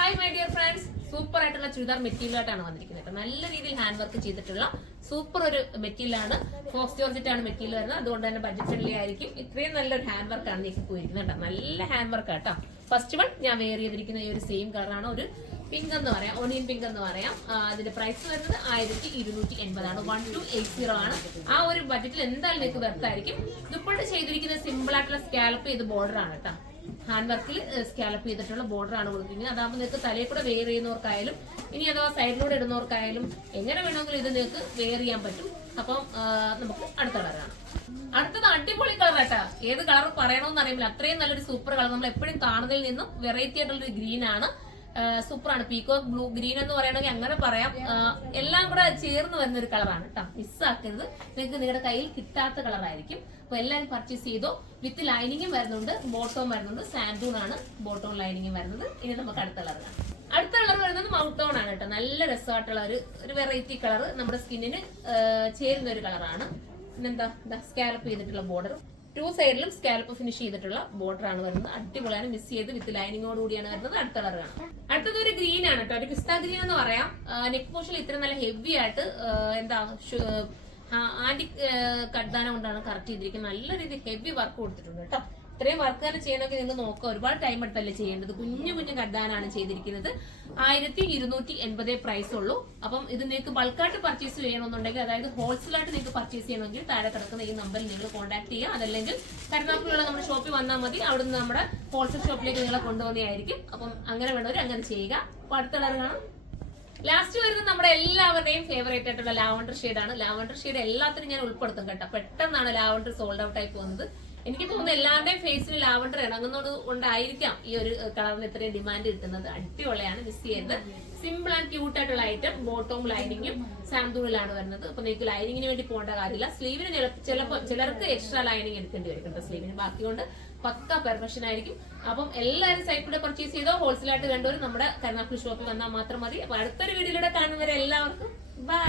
Hi my dear friends, super ആയിട്ടുള്ള churidar material ആയിട്ടാണ് വന്നിരിക്കുന്നത്. നല്ല രീതിയിൽ ഹാൻഡ് വർക്ക് ചെയ്തിട്ടുള്ള സൂപ്പർ ഒരു മെറ്റീരിയൽ ആണ്. ഫോക്സ് ജോർജറ്റ് ആണ് മെറ്റീരിയൽ വരുന്നത്. അതുകൊണ്ട് തന്നെ ബഡ്ജറ്റ് ഫ്രണ്ട്ലി ആയിരിക്കും. ഇത്രയും നല്ലൊരു ഹാൻഡ് വർക്ക് ആണ് നിങ്ങൾക്ക് പോയിരിക്കുന്നത് കേട്ടോ. നല്ല ഹാൻഡ് വർക്ക് ആട്ടോ. ഫസ്റ്റ് വൺ ഞാൻ വെയർ ചെയ്തിരിക്കുന്ന ഈ ഒരു സെയിം കളറാണ്. ഒരു പിങ്ക് എന്ന് പറയാം, ഓണിയൻ പിങ്ക് എന്ന് പറയാം. അതിന്റെ പ്രൈസ് വരുന്നത് 1280 ആണ്. 1280 ആണ്. ആ ഒരു ബഡ്ജറ്റിൽ എന്തായാലും നിങ്ങൾക്ക് വെർത്തായിരിക്കും. ദുപ്പട്ട ചെയ്തിരിക്കുന്ന സിമ്പിൾ ആയിട്ടുള്ള സ്കാലപ്പ് ചെയ്ത് ബോർഡർ ആണ് കേട്ടോ. ഹാൻഡ് വർക്കിൽ സ്കാലപ്പ് ചെയ്തിട്ടുള്ള ബോർഡർ ആണ് കൊടുത്തിരിക്കുന്നത്. അതാകുമ്പോൾ നിങ്ങൾക്ക് തലയിൽ കൂടെ വെയർ ചെയ്യുന്നവർക്കായാലും ഇനി അഥവാ സൈഡിലൂടെ ഇടുന്നവർക്കായാലും എങ്ങനെ വേണമെങ്കിലും ഇത് നിങ്ങൾക്ക് വെയർ ചെയ്യാൻ പറ്റും. അപ്പം നമുക്ക് അടുത്ത കളറാണ്. അടുത്തത് അടിപൊളി കളർ കേട്ടാ. ഏത് കളർ പറയണമെന്ന് അറിയില്ല, അത്രയും നല്ലൊരു സൂപ്പർ കളർ. നമ്മൾ എപ്പോഴും കാണുന്നതിൽ നിന്നും വെറൈറ്റി ആയിട്ടുള്ള ഒരു ഗ്രീൻ ആണ്. സൂപ്പറാണ്. പീക്കോക്ക് ബ്ലൂ ഗ്രീൻ എന്ന് പറയണമെങ്കിൽ അങ്ങനെ പറയാം. എല്ലാം കൂടെ ചേർന്ന് വരുന്ന ഒരു കളറാണ് കേട്ടോ. മിസ്സാക്കരുത്. നിങ്ങൾക്ക് നിങ്ങളുടെ കയ്യിൽ കിട്ടാത്ത കളറായിരിക്കും. അപ്പൊ എല്ലാവരും പർച്ചേസ് ചെയ്തോ. വിത്ത് ലൈനിങ്ങും വരുന്നുണ്ട്, ബോട്ടവും വരുന്നുണ്ട്. സാൻഡൂൺ ആണ് ബോട്ടവും ലൈനിങ്ങും വരുന്നത്. ഇനി നമുക്ക് അടുത്ത കളർ കാണാം. അടുത്ത കളർ വരുന്നത് മൗട്ടോൺ ആണ് കേട്ടോ. നല്ല രസമായിട്ടുള്ള ഒരു വെറൈറ്റി കളർ, നമ്മുടെ സ്കിന്നിന് ചേരുന്ന ഒരു കളറാണ്. പിന്നെന്താ സ്കാലപ്പ് ചെയ്തിട്ടുള്ള ബോർഡർ, ടു സൈഡിലും സ്കാലപ്പ് ഫിനിഷ് ചെയ്തിട്ടുള്ള ബോർഡർ ആണ് വരുന്നത്. അടിപൊളിയാണ്. മിസ് ചെയ്ത് വിത്ത് ലൈനിങ്ങോട് കൂടിയാണ് വരുന്നത്. അടുത്ത കളറാണ്. അടുത്തത് ഒരു ഗ്രീൻ ആണ് കേട്ടോ. ഒരു പിസ്ത ഗ്രീൻ എന്ന് പറയാം. നെക്ക് പോർഷനിൽ ഇത്ര നല്ല ഹെവി ആയിട്ട് ആന്റി കട്ദാന കൊണ്ടാണ് കറക്റ്റ് ചെയ്തിരിക്കുന്നത്. നല്ല രീതിയിൽ ഹെവി വർക്ക് കൊടുത്തിട്ടുണ്ട് കേട്ടോ. ഇത്രയും വർക്ക് തന്നെ ചെയ്യണമെങ്കിൽ നിങ്ങൾ നോക്കുക. ഒരുപാട് ടൈം എടുത്തല്ലേ ചെയ്യേണ്ടത്. കുഞ്ഞു കുഞ്ഞു കട്ദാനാണ് ചെയ്തിരിക്കുന്നത്. 1280 പ്രൈസ് ഉള്ളൂ. അപ്പം ഇത് നിങ്ങൾക്ക് ബൾക്കായിട്ട് പർച്ചേസ് ചെയ്യണമെന്നുണ്ടെങ്കിൽ, അതായത് ഹോൾസെയിലായിട്ട് നിങ്ങൾക്ക് പർച്ചേസ് ചെയ്യണമെങ്കിൽ താഴെ കിടക്കുന്ന ഈ നമ്പറിൽ നിങ്ങൾ കോൺടാക്ട് ചെയ്യുക. അതല്ലെങ്കിൽ കരുനാഗപ്പള്ളിയുള്ള നമ്മുടെ ഷോപ്പിൽ വന്നാൽ മതി. അവിടുന്ന് നമ്മുടെ ഹോൾസെയിൽ ഷോപ്പിലേക്ക് നിങ്ങളെ കൊണ്ടുപോകുന്നതായിരിക്കും. അപ്പം അങ്ങനെ വേണ്ടവർ അങ്ങനെ ചെയ്യുക. അപ്പൊ അടുത്ത കളർ കാണാം. ലാസ്റ്റ് വരുന്നത് നമ്മുടെ എല്ലാവരുടെയും ഫേവറേറ്റ് ആയിട്ടുള്ള ലാവണ്ടർ ഷെയ്ഡാണ്. ലാവണ്ടർ ഷെയ്ഡ് എല്ലാത്തിനും ഞാൻ ഉൾപ്പെടുത്തും കേട്ടോ. പെട്ടെന്നാണ് ലാവണ്ടർ സോൾഡ് ഔട്ട് ആയി പോകുന്നത്. എനിക്ക് തോന്നുന്നു എല്ലാവരുടെയും ഫേസിൽ ലാവണ്ടർ ഇണങ്ങുന്നത് കൊണ്ടായിരിക്കാം ഈ ഒരു കളറിന് ഇത്രയും ഡിമാൻഡ് കിട്ടുന്നത്. അടിപൊളിയാണ്. മിസ് ചെയ്യരുത്. സിമ്പിൾ ആൻഡ് ക്യൂട്ട് ആയിട്ടുള്ള ഐറ്റം. ബോട്ടവും ലൈനിങ്ങും സാന്തൂണിലാണ് വരുന്നത്. അപ്പൊ നിങ്ങൾക്ക് ലൈനിങ്ങിന് വേണ്ടി പോകേണ്ട കാര്യമില്ല. സ്ലീവിന് ചിലപ്പോൾ ചിലർക്ക് എക്സ്ട്രാ ലൈനിങ് എടുക്കേണ്ടി വരും കേട്ടോ. സ്ലീവിന് ബാക്കി കൊണ്ട് പക്ക പെർഫെക്ഷൻ ആയിരിക്കും. അപ്പം എല്ലാവരും സൈറ്റ് കൂടെ പർച്ചേസ് ചെയ്തോ. ഹോൾസെയിലായിട്ട് കണ്ടവരും നമ്മുടെ കരുനാഗപ്പള്ളി ഷോപ്പിൽ വന്നാൽ മാത്രം മതി. അപ്പൊ അടുത്തൊരു വീഡിയോയിലൂടെ കാണുന്നവരെ എല്ലാവർക്കും ബൈ.